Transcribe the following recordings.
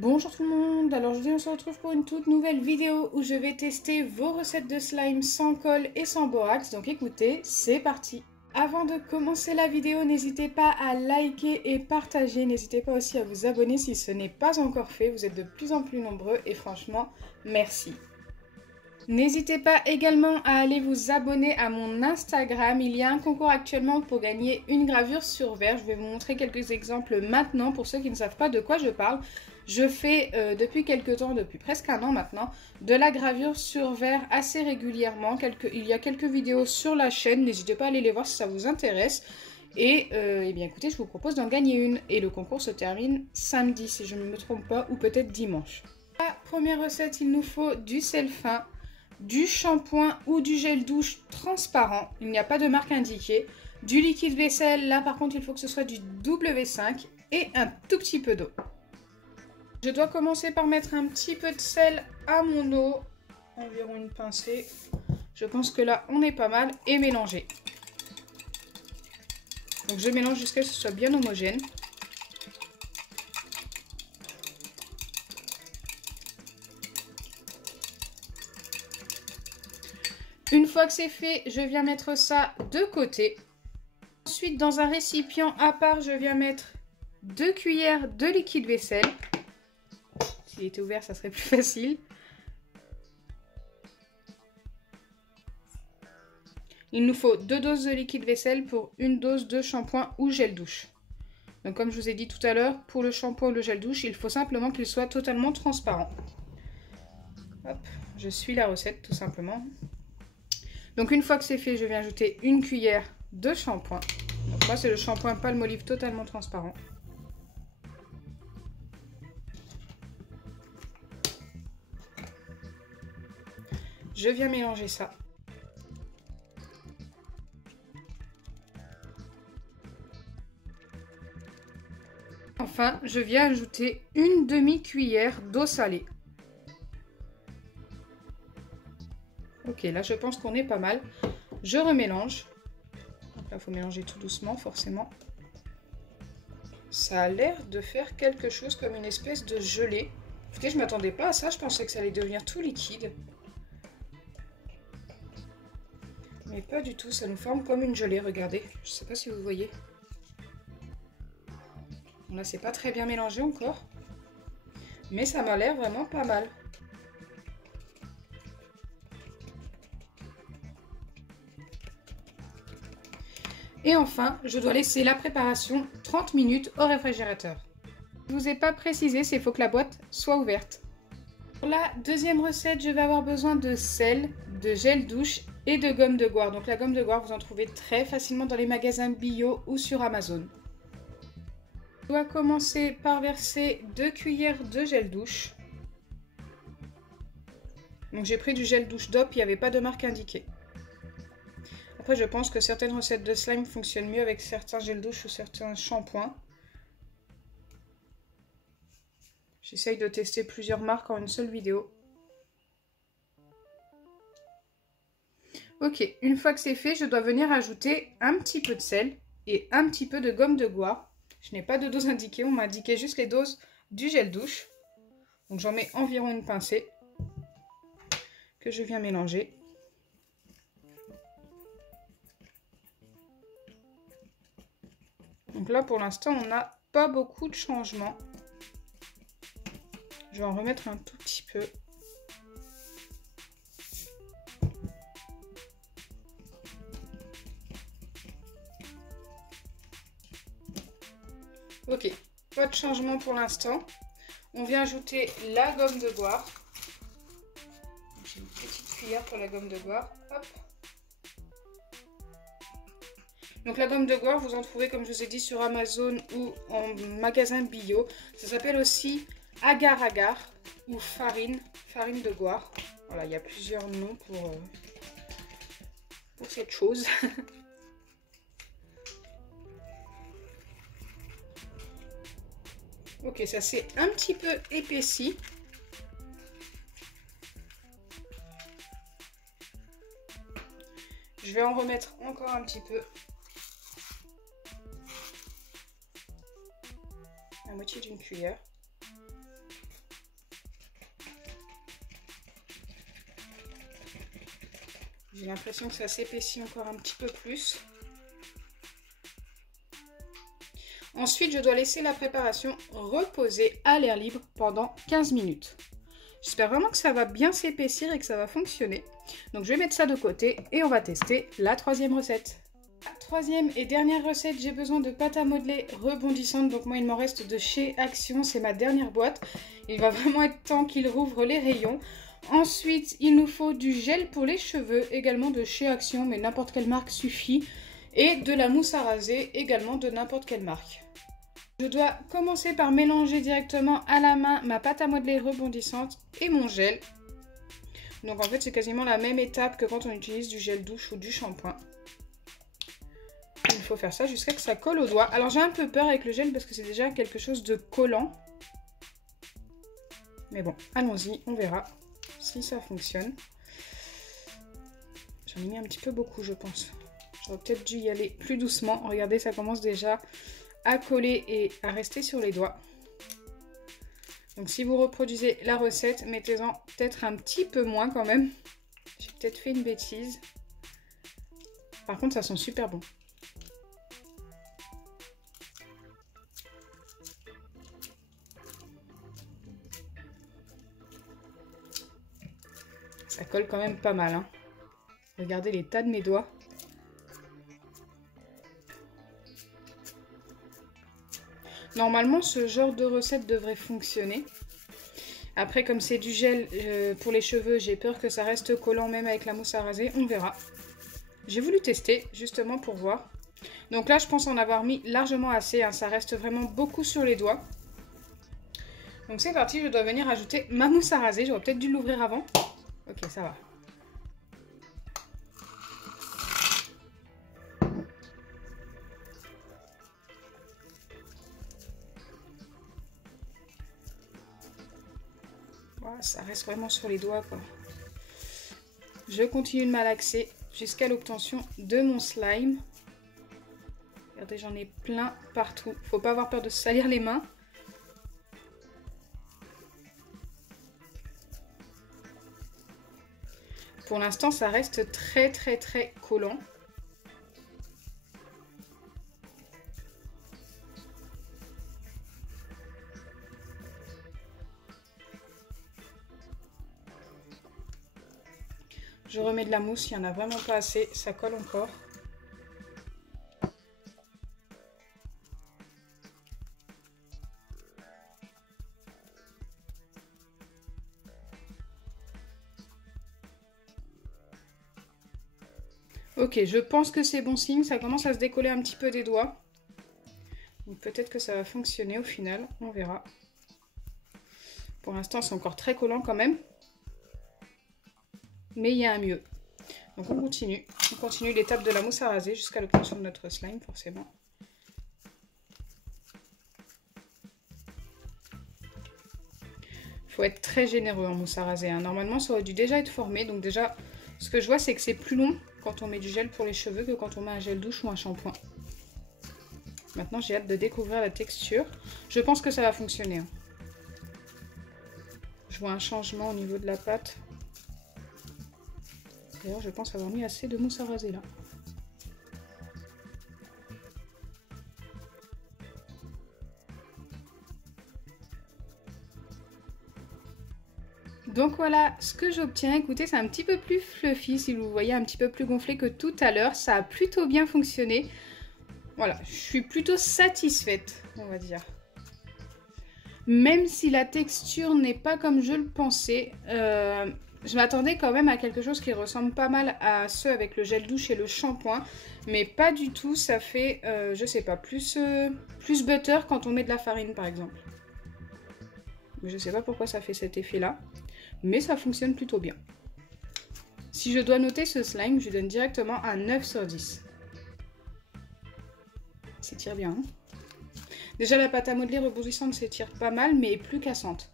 Bonjour tout le monde, alors aujourd'hui on se retrouve pour une toute nouvelle vidéo où je vais tester vos recettes de slime sans colle et sans borax, donc écoutez, c'est parti. Avant de commencer la vidéo, n'hésitez pas à liker et partager, n'hésitez pas aussi à vous abonner si ce n'est pas encore fait, vous êtes de plus en plus nombreux et franchement, merci. N'hésitez pas également à aller vous abonner à mon Instagram, il y a un concours actuellement pour gagner une gravure sur verre, je vais vous montrer quelques exemples maintenant pour ceux qui ne savent pas de quoi je parle. Je fais depuis quelques temps, depuis presque un an maintenant, de la gravure sur verre assez régulièrement. Il y a quelques vidéos sur la chaîne, n'hésitez pas à aller les voir si ça vous intéresse. Et eh bien écoutez, je vous propose d'en gagner une. Et le concours se termine samedi, si je ne me trompe pas, ou peut-être dimanche. La première recette, il nous faut du sel fin, du shampoing ou du gel douche transparent. Il n'y a pas de marque indiquée. Du liquide vaisselle, là par contre il faut que ce soit du W5 et un tout petit peu d'eau. Je dois commencer par mettre un petit peu de sel à mon eau, environ une pincée. Je pense que là, on est pas mal, et mélanger. Donc je mélange jusqu'à ce que ce soit bien homogène. Une fois que c'est fait, je viens mettre ça de côté. Ensuite, dans un récipient à part, je viens mettre 2 cuillères de liquide vaisselle. S'il était ouvert, ça serait plus facile. Il nous faut 2 doses de liquide vaisselle pour une dose de shampoing ou gel douche. Donc comme je vous ai dit tout à l'heure, pour le shampoing ou le gel douche, il faut simplement qu'il soit totalement transparent. Hop, je suis la recette tout simplement. Donc une fois que c'est fait, je viens ajouter une cuillère de shampoing. Donc moi c'est le shampoing Palmolive totalement transparent. Je viens mélanger ça. Enfin, je viens ajouter une demi-cuillère d'eau salée. Ok, là je pense qu'on est pas mal. Je remélange. Donc là, il faut mélanger tout doucement, forcément. Ça a l'air de faire quelque chose comme une espèce de gelée. Écoutez, je ne m'attendais pas à ça, je pensais que ça allait devenir tout liquide. Mais pas du tout, ça nous forme comme une gelée, regardez. Je ne sais pas si vous voyez. Bon, là, c'est pas très bien mélangé encore. Mais ça m'a l'air vraiment pas mal. Et enfin, je dois laisser la préparation 30 minutes au réfrigérateur. Je ne vous ai pas précisé, c'est faut que la boîte soit ouverte. Pour la deuxième recette, je vais avoir besoin de sel, de gel douche et de gomme de goire. Donc la gomme de goire, vous en trouvez très facilement dans les magasins bio ou sur Amazon. Je dois commencer par verser 2 cuillères de gel douche. Donc j'ai pris du gel douche DOP, il n'y avait pas de marque indiquée. Après je pense que certaines recettes de slime fonctionnent mieux avec certains gels douche ou certains shampoings. J'essaye de tester plusieurs marques en une seule vidéo. Ok, une fois que c'est fait, je dois venir ajouter un petit peu de sel et un petit peu de gomme de goire. Je n'ai pas de dose indiquée, on m'a indiqué juste les doses du gel douche. Donc j'en mets environ une pincée que je viens mélanger. Donc là pour l'instant on n'a pas beaucoup de changements. Je vais en remettre un tout petit peu. Ok, pas de changement pour l'instant. On vient ajouter la gomme de goire. J'ai une petite cuillère pour la gomme de goire. Hop. Donc la gomme de goire, vous en trouvez comme je vous ai dit sur Amazon ou en magasin bio. Ça s'appelle aussi agar-agar ou farine de goire. Voilà, il y a plusieurs noms pour cette chose. Ok, ça s'est un petit peu épaissi. Je vais en remettre encore un petit peu. La moitié d'une cuillère. J'ai l'impression que ça s'épaissit encore un petit peu plus. Ensuite, je dois laisser la préparation reposer à l'air libre pendant 15 minutes. J'espère vraiment que ça va bien s'épaissir et que ça va fonctionner. Donc je vais mettre ça de côté et on va tester la troisième recette. La troisième et dernière recette, j'ai besoin de pâte à modeler rebondissante. Donc moi il m'en reste de chez Action, c'est ma dernière boîte. Il va vraiment être temps qu'il rouvre les rayons. Ensuite, il nous faut du gel pour les cheveux, également de chez Action, mais n'importe quelle marque suffit. Et de la mousse à raser, également de n'importe quelle marque. Je dois commencer par mélanger directement à la main ma pâte à modeler rebondissante et mon gel. Donc en fait c'est quasiment la même étape que quand on utilise du gel douche ou du shampoing. Il faut faire ça jusqu'à ce que ça colle au doigt. Alors j'ai un peu peur avec le gel parce que c'est déjà quelque chose de collant. Mais bon, allons-y, on verra si ça fonctionne. J'en ai mis un petit peu beaucoup je pense. J'aurais peut-être dû y aller plus doucement. Regardez, ça commence déjà à coller et à rester sur les doigts. Donc si vous reproduisez la recette, mettez-en peut-être un petit peu moins quand même. J'ai peut-être fait une bêtise. Par contre, ça sent super bon. Ça colle quand même pas mal, hein. Regardez l'état de mes doigts. Normalement, ce genre de recette devrait fonctionner. Après, comme c'est du gel pour les cheveux, j'ai peur que ça reste collant même avec la mousse à raser. On verra. J'ai voulu tester, justement, pour voir. Donc là, je pense en avoir mis largement assez, hein. Ça reste vraiment beaucoup sur les doigts. Donc c'est parti, je dois venir ajouter ma mousse à raser. J'aurais peut-être dû l'ouvrir avant. Ok, ça va. Ça reste vraiment sur les doigts, quoi. Je continue de malaxer jusqu'à l'obtention de mon slime. Regardez, j'en ai plein partout. Faut pas avoir peur de se salir les mains. Pour l'instant, ça reste très collant. Je remets de la mousse, il n'y en a vraiment pas assez, ça colle encore. Ok, je pense que c'est bon signe, ça commence à se décoller un petit peu des doigts. Donc peut-être que ça va fonctionner au final, on verra. Pour l'instant, c'est encore très collant quand même. Mais il y a un mieux. Donc on continue l'étape de la mousse à raser jusqu'à l'obtention de notre slime forcément. Il faut être très généreux en mousse à raser, hein. Normalement ça aurait dû déjà être formé, donc déjà ce que je vois c'est que c'est plus long quand on met du gel pour les cheveux que quand on met un gel douche ou un shampoing. Maintenant j'ai hâte de découvrir la texture. Je pense que ça va fonctionner, hein. Je vois un changement au niveau de la pâte. D'ailleurs, je pense avoir mis assez de mousse à raser là. Donc voilà ce que j'obtiens. Écoutez, c'est un petit peu plus fluffy, si vous voyez, un petit peu plus gonflé que tout à l'heure. Ça a plutôt bien fonctionné. Voilà, je suis plutôt satisfaite, on va dire. Même si la texture n'est pas comme je le pensais, je m'attendais quand même à quelque chose qui ressemble pas mal à ceux avec le gel douche et le shampoing. Mais pas du tout, ça fait, je sais pas, plus butter quand on met de la farine par exemple. Je sais pas pourquoi ça fait cet effet-là, mais ça fonctionne plutôt bien. Si je dois noter ce slime, je lui donne directement un 9 sur 10. S'étire bien, hein. Déjà la pâte à modeler rebondissante s'étire pas mal, mais est plus cassante.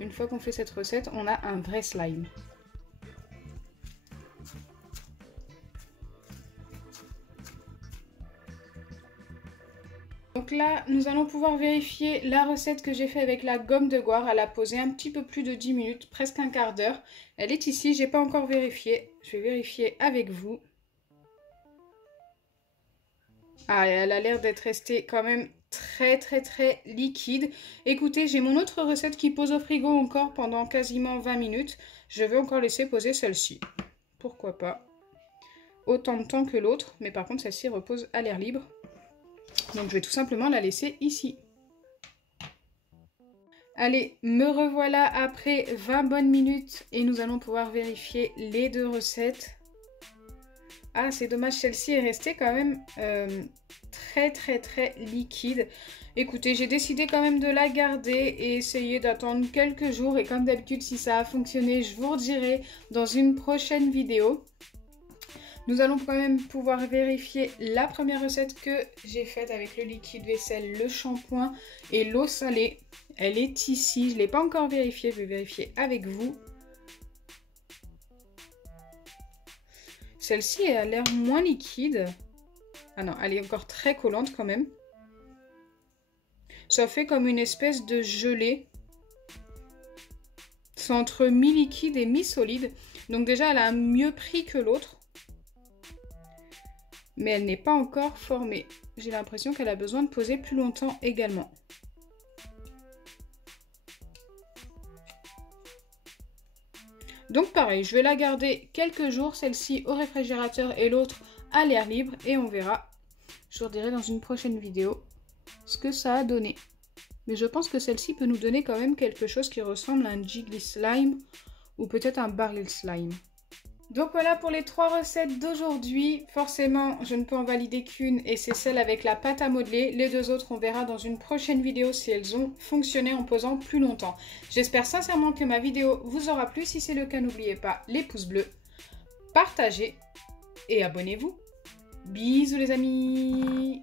Une fois qu'on fait cette recette, on a un vrai slime. Donc Donc là, nous allons pouvoir vérifier la recette que j'ai fait avec la gomme de goire. Elle a posé un petit peu plus de 10 minutes, presque un quart d'heure. Elle est ici, j'ai pas encore vérifié. Je vais vérifier avec vous. Ah, elle a l'air d'être restée quand même très liquide. Écoutez, j'ai mon autre recette qui pose au frigo encore pendant quasiment 20 minutes. Je vais encore laisser poser celle-ci. Pourquoi pas? Autant de temps que l'autre, mais par contre celle-ci repose à l'air libre. Donc je vais tout simplement la laisser ici. Allez, me revoilà après 20 bonnes minutes et nous allons pouvoir vérifier les deux recettes. Ah, c'est dommage, celle-ci est restée quand même très liquide. Écoutez, j'ai décidé quand même de la garder et essayer d'attendre quelques jours. Et comme d'habitude, si ça a fonctionné, je vous redirai dans une prochaine vidéo. Nous allons quand même pouvoir vérifier la première recette que j'ai faite avec le liquide vaisselle, le shampoing et l'eau salée. Elle est ici, je ne l'ai pas encore vérifiée, je vais vérifier avec vous. Celle-ci a l'air moins liquide. Ah non, elle est encore très collante quand même. Ça fait comme une espèce de gelée. C'est entre mi-liquide et mi-solide. Donc déjà, elle a un mieux prix que l'autre. Mais elle n'est pas encore formée. J'ai l'impression qu'elle a besoin de poser plus longtemps également. Donc pareil, je vais la garder quelques jours, celle-ci au réfrigérateur et l'autre à l'air libre. Et on verra, je vous redirai dans une prochaine vidéo, ce que ça a donné. Mais je pense que celle-ci peut nous donner quand même quelque chose qui ressemble à un Jiggly Slime ou peut-être un Barrel Slime. Donc voilà pour les 3 recettes d'aujourd'hui. Forcément, je ne peux en valider qu'une et c'est celle avec la pâte à modeler. Les deux autres, on verra dans une prochaine vidéo si elles ont fonctionné en posant plus longtemps. J'espère sincèrement que ma vidéo vous aura plu. Si c'est le cas, n'oubliez pas les pouces bleus, partagez et abonnez-vous. Bisous les amis!